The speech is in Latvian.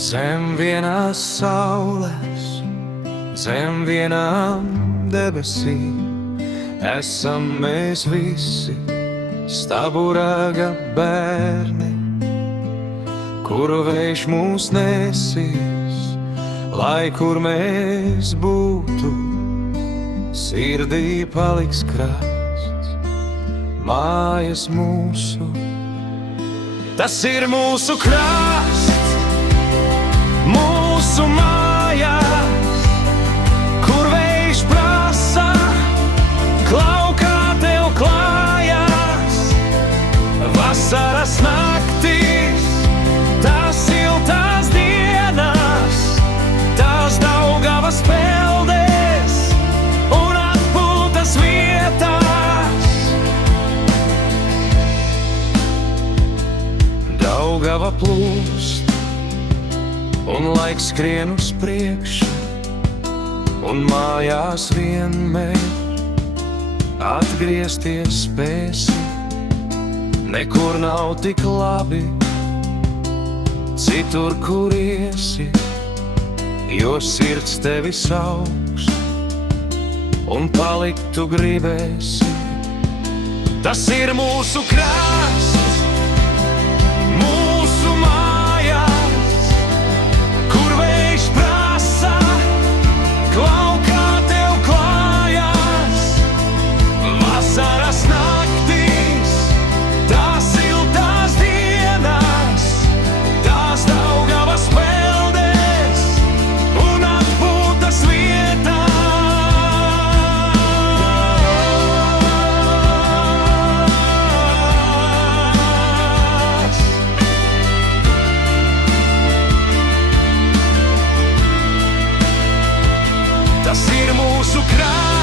Zem vienās saules, zem vienām debesīm, esam mēs visi staburaga bērni, kuru vējš mūs nesīs, lai kur mēs būtu, sirdī paliks krasts, mājas mūsu. Tas ir mūsu krasts, mūsu mājās, kur vējš prasa, klau kā tev klājās. Vasaras naktīs, tās siltās dienās, tās Daugavas peldēs un atpūtas vietās. Daugava plūst, un laiks skrien uz priekšu, un mājās vienmēr atgriezties spēsi. Nekur nav tik labi, citur, kur iesi, jo sirds tevi sauks, un palikt tu gribēsi. Tas ir mūsu krasts, mūsu mājās, kur vējš prasa, klau kā tev klājās. Vasaras naktīs, tās siltās dienās, tās Daugavas peldēs un atpūtas vietās. Tas ir mūsu krasts.